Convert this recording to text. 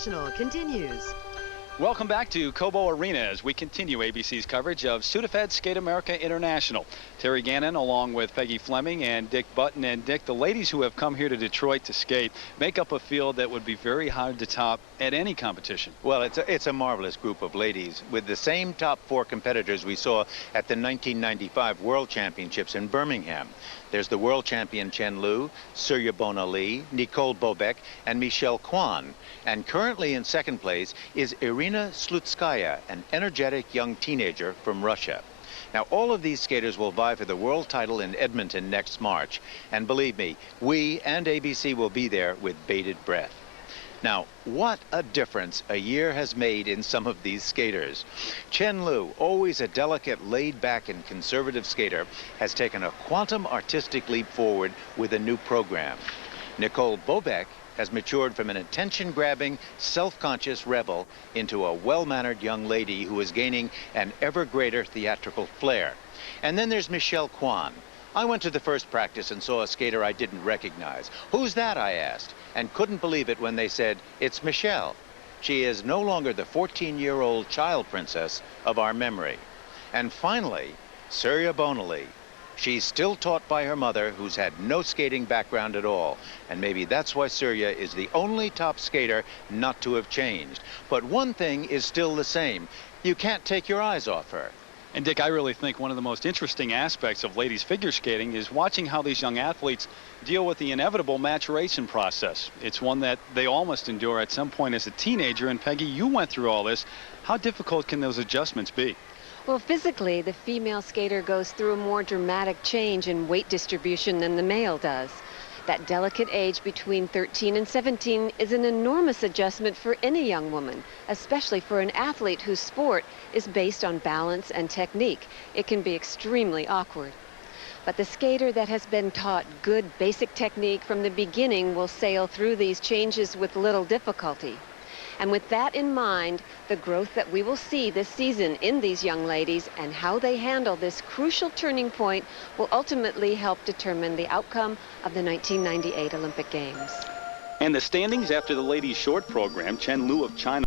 International continues. Welcome back to Cobo Arena as we continue ABC's coverage of Sudafed Skate America International. Terry Gannon along with Peggy Fleming and Dick Button. And Dick, the ladies who have come here to Detroit to skate make up a field that would be very hard to top at any competition. Well, it's a marvelous group of ladies with the same top 4 competitors we saw at the 1995 World Championships in Birmingham. There's the world champion Chen, SURYA BONALY, NICOLE BOBEK, and Michelle KWAN. And currently in second place is Irina Slutskaya, an energetic young teenager from Russia. Now, all of these skaters will vie for the world title in Edmonton next March. And believe me, we and ABC will be there with bated breath. Now, what a difference a year has made in some of these skaters. Chen, always a delicate, laid-back and conservative skater, has taken a quantum artistic leap forward with a new program. Nicole BOBEK has matured from an attention-grabbing, self-conscious rebel into a well-mannered young lady who is gaining an ever greater theatrical flair. And then there's Michelle KWAN. I went to the first practice and saw a skater I didn't recognize. "Who's that?" I asked, and couldn't believe it when they said, "It's Michelle." She is no longer the 14-year-old child princess of our memory. And finally, SURYA BONALY. She's still taught by her mother, who's had no skating background at all. And maybe that's why SURYA is the only top skater not to have changed. But one thing is still the same. You can't take your eyes off her. And Dick, I really think one of the most interesting aspects of ladies figure skating is watching how these young athletes deal with the inevitable maturation process. It's one that they all must endure at some point as a teenager. And Peggy, you went through all this. How difficult can those adjustments be? Well, physically, the female skater goes through a more dramatic change in weight distribution than the male does. That delicate age between 13 and 17 is an enormous adjustment for any young woman, especially for an athlete whose sport is based on balance and technique. It can be extremely awkward. But the skater that has been taught good basic technique from the beginning will sail through these changes with little difficulty. And with that in mind, the growth that we will see this season in these young ladies and how they handle this crucial turning point will ultimately help determine the outcome of the 1998 Olympic Games. And the standings after the ladies' short program, Chen of China